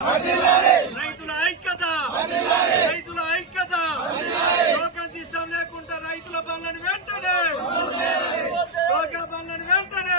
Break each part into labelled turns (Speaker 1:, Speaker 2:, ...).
Speaker 1: రైతుల ఐక్యత రైతుల ఐక్యత టోకన్ సిస్టమ్ లేకుండా రైతుల పనులను వెంటనే టోకన్ పనులను వెంటనే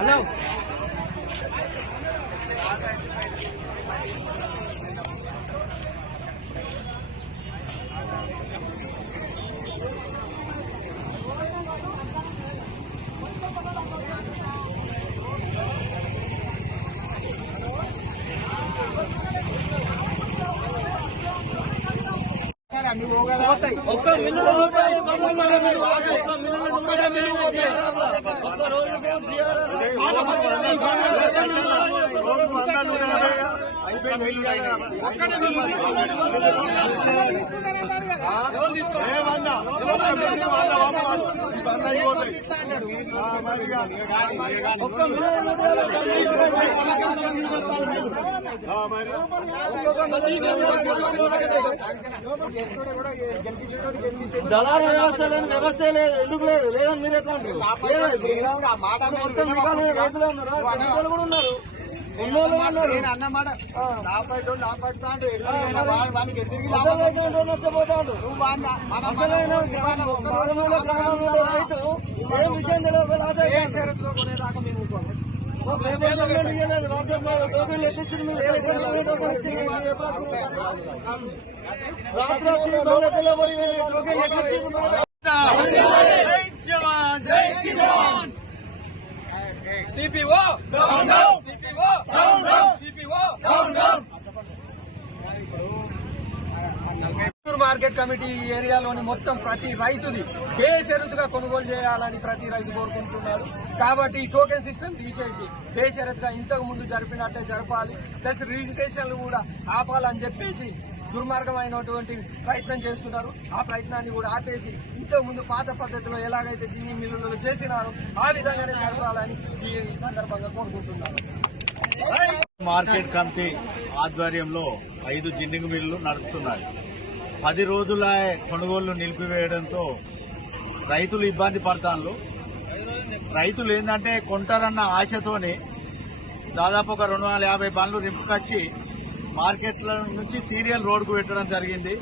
Speaker 1: హలో
Speaker 2: మీరు వాడు. ఒక్క మిల్లులో ఒక్క మిల్లు. ఒక్క మిల్లులో నూట యాభై ఒక్కొక్క మందికి దళారు వ్యవస్థ లేదు వ్యవస్థ లేదు. ఎందుకు లేదు? లేదని మీరు ఎట్లా అంటారు? రైతులే ఉన్నారు. కూడా ఉన్నారు. ఉన్నారు.
Speaker 1: అన్నమాట నాపడతాడు
Speaker 2: అసలు రైతు ఏంటో నష్టపోతాడు. ఏ విషయం తెలియదు లాస్ అయిపోతాడు. ఓ! పేపర్లో
Speaker 1: మార్కెట్ కమిటీ ఏరియాలోని మొత్తం ప్రతి రైతుది బేషరతుగా కొనుగోలు చేయాలని ప్రతి రైతు కోరుకుంటున్నారు కాబట్టి ఈ టోకెన్ సిస్టమ్ తీసేసి బేషరతుగా ఇంతకు ముందు జరిపినట్టే జరపాలి. ప్లస్ రిజిస్ట్రేషన్లు కూడా ఆపాలని చెప్పేసి దుర్మార్గమైనటువంటి ప్రయత్నం చేస్తున్నారు. ఆ ప్రయత్నాన్ని కూడా ఆపేసి ఇంతకు ముందు పాత పద్ధతిలో ఎలాగైతే దీని మిల్లులు చేసినారో ఆ విధంగానే జరపాలని ఈ సందర్భంగా కోరుకుంటున్నారు
Speaker 3: మార్కెట్ కమిటీ ఆధ్వర్యంలో ఐదు జిన్నింగ్ మిల్లు నడుస్తున్నాయి. పది రోజుల కొనుగోళ్ళు నిలిపివేయడంతో రైతులు ఇబ్బంది పడతాను రైతులు ఏంటంటే కొంటారన్న ఆశతోనే దాదాపు ఒక రెండు వందల యాభై బండ్లు నింపుకొచ్చి మార్కెట్ల నుంచి సీరియల్ రోడ్కు పెట్టడం జరిగింది.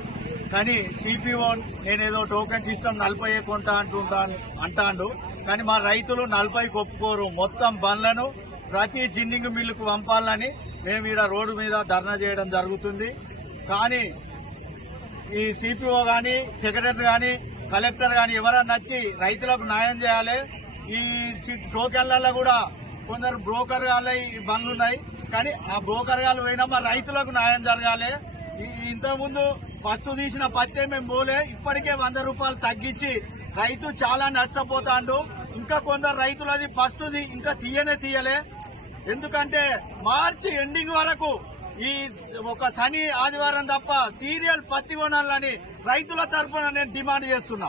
Speaker 3: కానీ సిపిఓ నేనేదో టోకెన్ సిస్టమ్ నలభై కొంటా అంటుంటా అంటాండు. కానీ మా రైతులు నలభై ఒప్పుకోరు. మొత్తం బండ్లను ప్రతి జిన్నింగ్ మిల్లుకు పంపాలని మేము ఈడ రోడ్డు మీద ధర్నా చేయడం జరుగుతుంది. కానీ ఈ సిపిఓ కానీ సెక్రటరీ కానీ కలెక్టర్ కానీ ఎవరన్నా వచ్చి రైతులకు న్యాయం చేయాలి. ఈ టోకెన్లలో కూడా కొందరు బ్రోకర్ గాళ్ళ ఈ బండ్లు ఉన్నాయి. కానీ ఆ బ్రోకర్ గాలు పోయినా మా రైతులకు న్యాయం జరగాలి. ఇంతకుముందు ఫస్ట్ తీసిన పత్తే మేము పోలే. ఇప్పటికే వంద రూపాయలు తగ్గించి రైతు చాలా నష్టపోతాండు. ఇంకా కొందరు రైతులది ఫస్ట్ది ఇంకా తీయనే తీయలే. ఎందుకంటే మార్చి ఎండింగ్ వరకు ఈ ఒక శని ఆదివారం తప్ప సీరియల్ పత్తి కొనాలని రైతుల తరఫున నేను డిమాండ్ చేస్తున్నా.